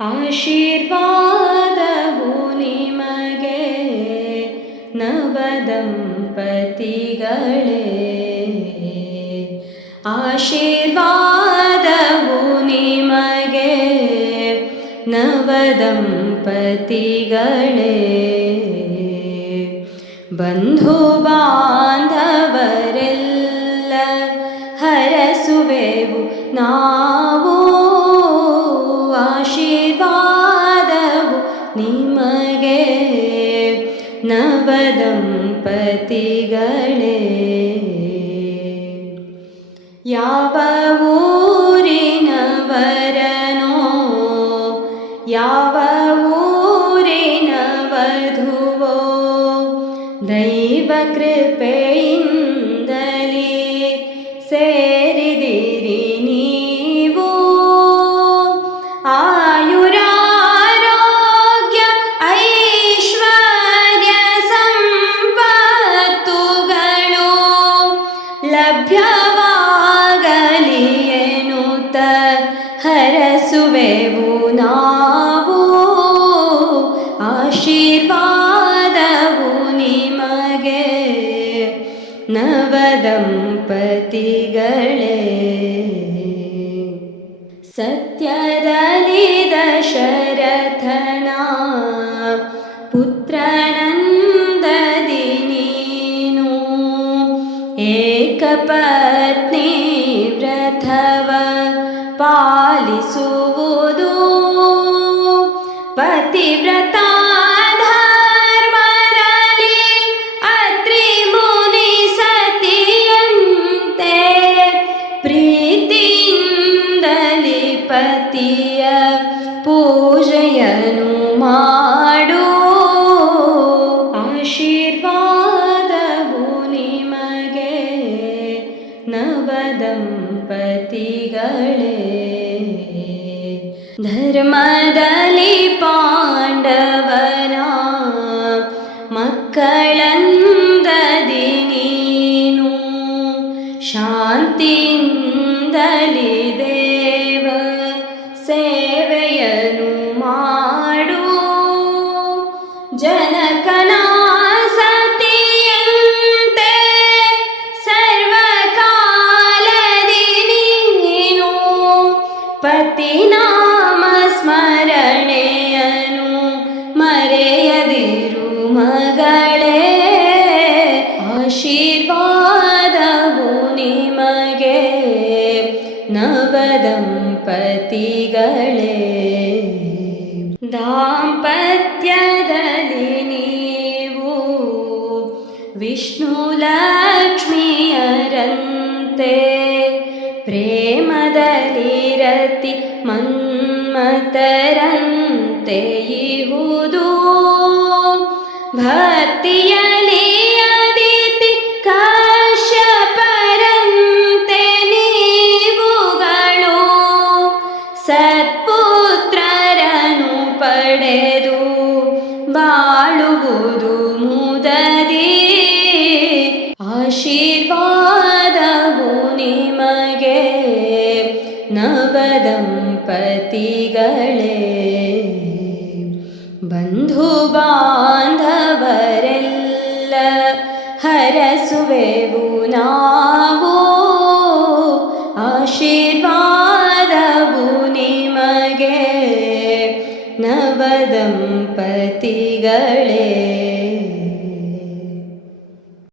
ಆಶೀರ್ವಾದವು ನಿಮಗೆ ನವದಂಪತಿಗಳೇ. ಆಶೀರ್ವಾದವು ನಿಮಗೆ ನವದಂಪತಿಗಳೇ. ಬಂಧು ಬಾಂಧವರೆಲ್ಲ ಹರಸುವೆವು ನಾವು ನಿಮಗೆ ನವದಂಪತಿಗಳೇ ಯಾವ ಊರಿನವರನೋ ಯಾವ ಊರಿನ ವಧುವೋ ದೈವ ಕೃಪೆಯಿಂದಲೇ ಲಭ್ಯವಾಗಲಿ ಎನ್ನುತ್ತ ಹರಸುವೆವು ನಾವು? ಆಶೀರ್ವಾದವು ನಿಮಗೆ ನವದಂಪತಿಗಳೇ. ಸತ್ಯದಲ್ಲಿ ಏಕಪತ್ನಿ ವ್ರತವ ಪಾಲಿಸುವುದು. ಪತಿವ್ರತ ಧರ್ಮದಲ್ಲಿ ಅತ್ರಿ ಮುನಿ ಸತಿಯಂತೆ ಪ್ರೀತಿಯಿಂದಲಿ ಪತಿಯ ನವದಂಪತಿಗಳೇ ಧರ್ಮದಲ್ಲಿ ಪಾಂಡವನ ಮಕ್ಕಳಂದದಿ ನೀನು ಶಾಂತಿಯಿಂದಲಿ ದೇವ ಸೇವೆಯನು ಮಾಡು ಜನಕನ पतिनामस्मरणे अनु मरेयदिरु मगळे आशीर्वादवु निमगे नवदम्पतिगळे। दाम्पत्यदलि नीवु विष्णुलक्ष्मीयरन्ते प्रेमदलि ವಿರತಿ ಮನ್ಮತರಂತೆ ಇಹುದು. ಭಕ್ತಿಯಲಿ ಅದಿತಿ ಕಾಶಪರಂತೆ ನೀವುಗಳು. ಸತ್ಪುತ್ರರನ್ನು ಪಡೆದು ಬಾಳುವುದು ಮುದದಿ. ನವದಂಪತಿಗಳೇ ಬಂಧು ಬಾಂಧವರೆಲ್ಲ ಹರಸುವೆವು ನಾವು ಆಶೀರ್ವಾದವು ನಿಮಗೆ ನವದಂಪತಿಗಳೇ